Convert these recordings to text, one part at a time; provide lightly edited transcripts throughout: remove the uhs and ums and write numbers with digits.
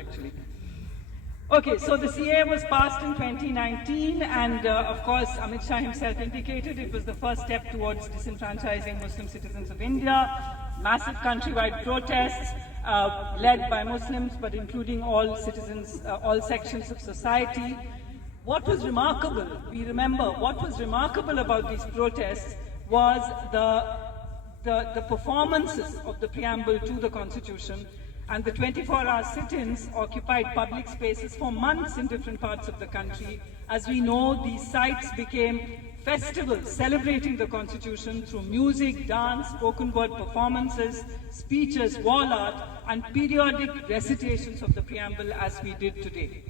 actually. Okay, so the CA was passed in 2019, and of course, Amit Shah himself indicated it was the first step towards disenfranchising Muslim citizens of India. Massive countrywide protests led by Muslims, but including all citizens, all sections of society. What was remarkable, we remember, what was remarkable about these protests was the performances of the preamble to the Constitution, and the 24-hour sit-ins occupied public spaces for months in different parts of the country. As we know, these sites became festivals celebrating the Constitution through music, dance, spoken word performances, speeches, wall art, and periodic recitations of the preamble as we did today.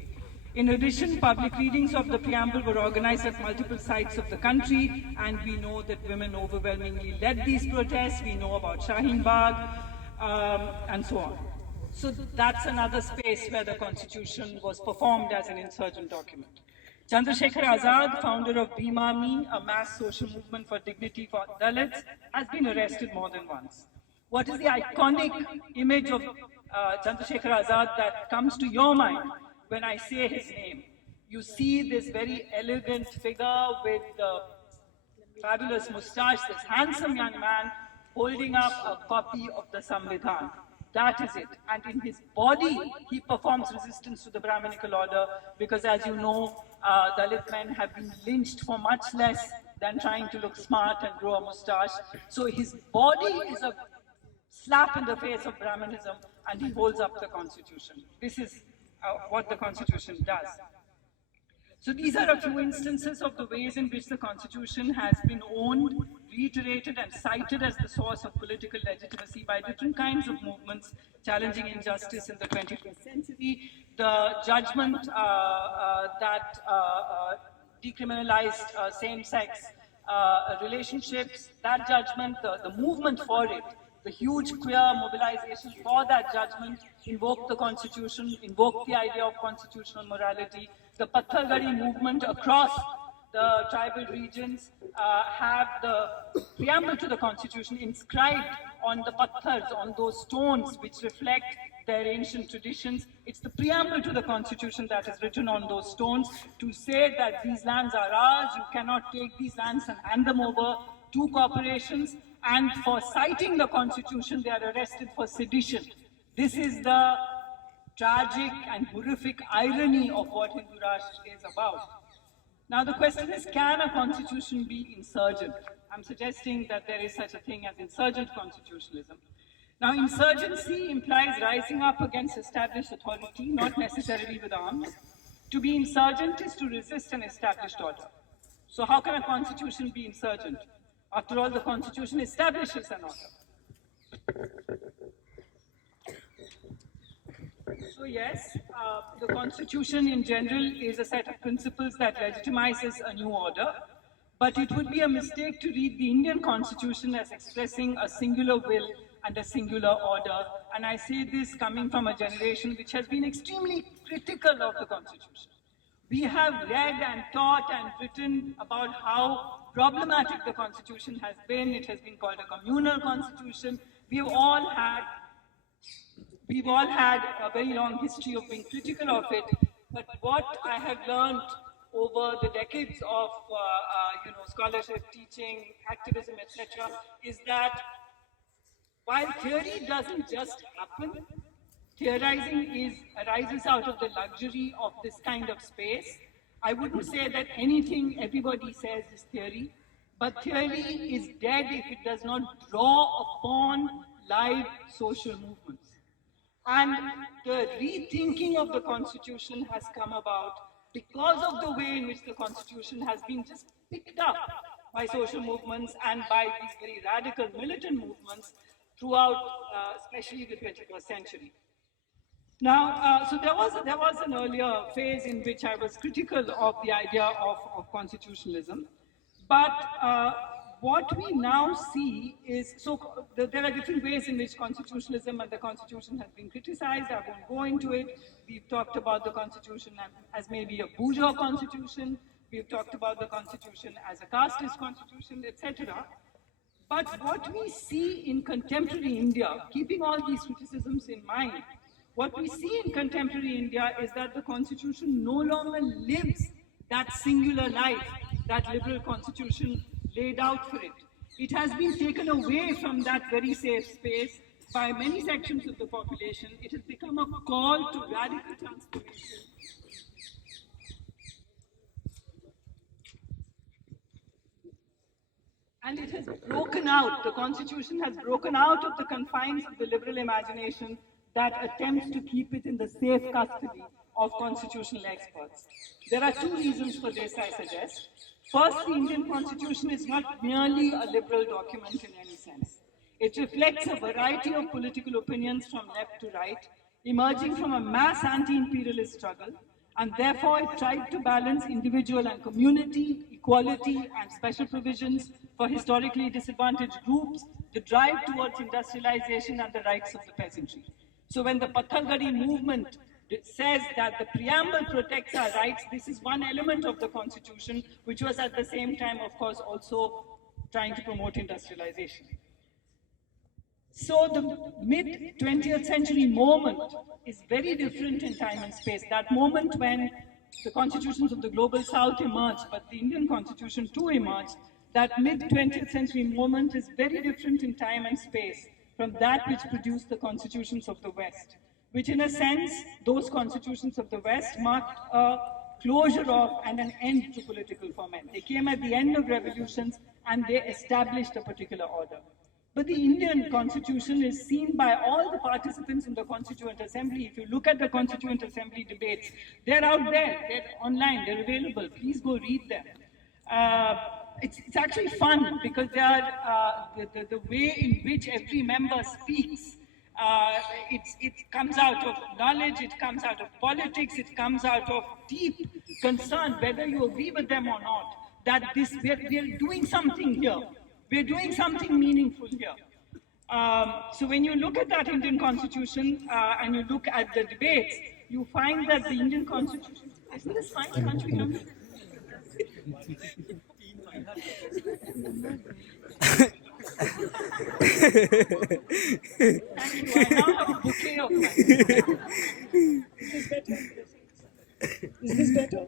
In addition, public readings of the preamble were organized at multiple sites of the country, and we know that women overwhelmingly led these protests. We know about Shaheen Bagh, and so on. So that's another space where the Constitution was performed as an insurgent document. Chandrasekhar Azad, founder of Bhim Army, a mass social movement for dignity for Dalits, has been arrested more than once. What is the iconic image of Chandrasekhar Azad that comes to your mind when I say his name? You see this very elegant figure with the fabulous moustache, this handsome young man holding up a copy of the Samvidhan. That is it. And in his body, he performs resistance to the Brahminical order because, as you know, Dalit men have been lynched for much less than trying to look smart and grow a moustache. So his body is a slap in the face of Brahmanism, and he holds up the Constitution. This is what the Constitution does. So these are a few instances of the ways in which the Constitution has been owned, reiterated, and cited as the source of political legitimacy by different kinds of movements challenging injustice in the 21st century. The judgment that decriminalized same-sex relationships, that judgment, the movement for it, the huge queer mobilization for that judgment invoked the Constitution, invoked the idea of constitutional morality. The Pathargadi movement across the tribal regions have the preamble to the Constitution inscribed on the pathars, on those stones which reflect their ancient traditions. It's the preamble to the Constitution that is written on those stones to say that these lands are ours, you cannot take these lands and hand them over to corporations, and for citing the Constitution, they are arrested for sedition. This is the tragic and horrific irony of what Hindu Rashtra is about. Now the question is, can a constitution be insurgent? I'm suggesting that there is such a thing as insurgent constitutionalism. Now insurgency implies rising up against established authority, not necessarily with arms. To be insurgent is to resist an established order. So how can a constitution be insurgent? After all, the Constitution establishes an order. So yes, the Constitution in general is a set of principles that legitimizes a new order, but it would be a mistake to read the Indian Constitution as expressing a singular will and a singular order. And I say this coming from a generation which has been extremely critical of the Constitution. We have read and taught and written about how problematic the Constitution has been. It has been called a communal constitution. We've all had a very long history of being critical of it. But what I have learned over the decades of scholarship, teaching, activism, etc., is that while theory doesn't just happen, theorizing arises out of the luxury of this kind of space. I wouldn't say that anything everybody says is theory, but theory is dead if it does not draw upon live social movements. And the rethinking of the Constitution has come about because of the way in which the Constitution has been just picked up by social movements and by these very radical militant movements throughout, especially the 21st century. Now, so there was an earlier phase in which I was critical of the idea of constitutionalism, but what we now see is, so there are different ways in which constitutionalism and the Constitution has been criticized. I won't go into it. We've talked about the Constitution as maybe a bourgeois constitution. We've talked about the Constitution as a casteist constitution, etc. But what we see in contemporary India, keeping all these criticisms in mind, What we see in contemporary India is that the constitution no longer lives that singular life that liberal constitution laid out for it. It has been taken away from that very safe space by many sections of the population. It has become a call to radical transformation. And it has broken out, the constitution has broken out of the confines of the liberal imagination that attempts to keep it in the safe custody of constitutional experts. There are two reasons for this, I suggest. First, the Indian constitution is not merely a liberal document in any sense. It reflects a variety of political opinions from left to right, emerging from a mass anti-imperialist struggle, and therefore it tried to balance individual and community, equality and special provisions for historically disadvantaged groups, the drive towards industrialization and the rights of the peasantry. So when the Pathalgadi movement says that the preamble protects our rights, this is one element of the constitution, which was at the same time, of course, also trying to promote industrialization. So the mid-20th century moment is very different in time and space. That moment when the constitutions of the global south emerged, but the Indian constitution too emerged, that mid-20th century moment is very different in time and space from that which produced the constitutions of the West, which in a sense, those constitutions of the West marked a closure of and an end to political ferment. They came at the end of revolutions and they established a particular order. But the Indian constitution is seen by all the participants in the Constituent Assembly. If you look at the Constituent Assembly debates, they're out there, they're online, they're available. Please go read them. It's actually fun because they are the way in which every member speaks. It comes out of knowledge, it comes out of politics, it comes out of deep concern, whether you agree with them or not, that we're doing something here. We're doing something meaningful here. So when you look at that Indian constitution and you look at the debates, you find that the Indian constitution, isn't this fine? Can't you hear me? Thank you. I now have a bouquet of mine. Is this better? Is this better?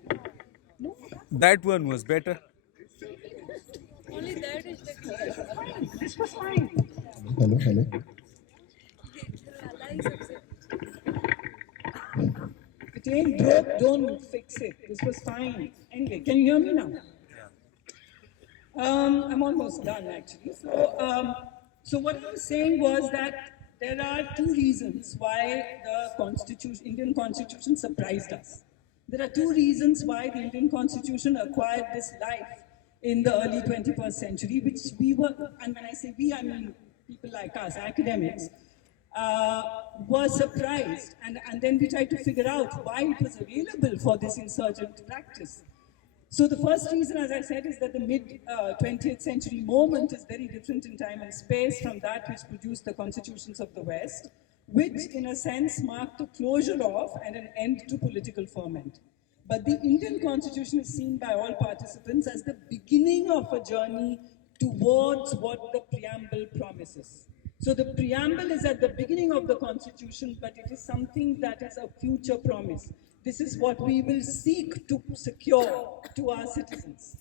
No? That one was better. Only that is the key. This was fine. Hello. It ain't broke, don't fix it. This was fine. Anyway, can you hear me now? I'm almost done actually. So what I was saying was that there are two reasons why the Indian Constitution surprised us. There are two reasons why the Indian Constitution acquired this life in the early 21st century, which we were, and when I say we, I mean people like us, academics, were surprised. And then we tried to figure out why it was available for this insurgent practice. So the first reason, as I said, is that the mid-20th century moment is very different in time and space from that which produced the constitutions of the West, which in a sense marked the closure of and an end to political ferment. But the Indian constitution is seen by all participants as the beginning of a journey towards what the preamble promises. So the preamble is at the beginning of the constitution, but it is something that is a future promise. This is what we will seek to secure to our citizens.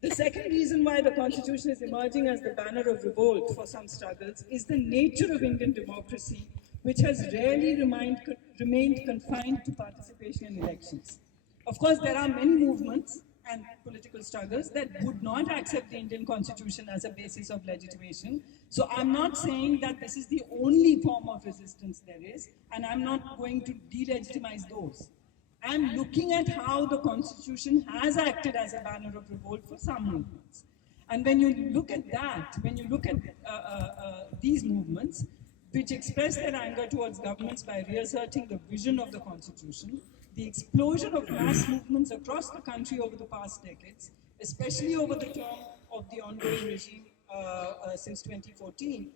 The second reason why the constitution is emerging as the banner of revolt for some struggles is the nature of Indian democracy, which has rarely remained confined to participation in elections. Of course, there are many movements and political struggles that would not accept the Indian constitution as a basis of legitimation. So I'm not saying that this is the only form of resistance there is, and I'm not going to delegitimize those. I'm looking at how the constitution has acted as a banner of revolt for some movements. And when you look at that, when you look at these movements, which express their anger towards governments by reasserting the vision of the constitution, the explosion of mass movements across the country over the past decades, especially over the term of the ongoing regime since 2014,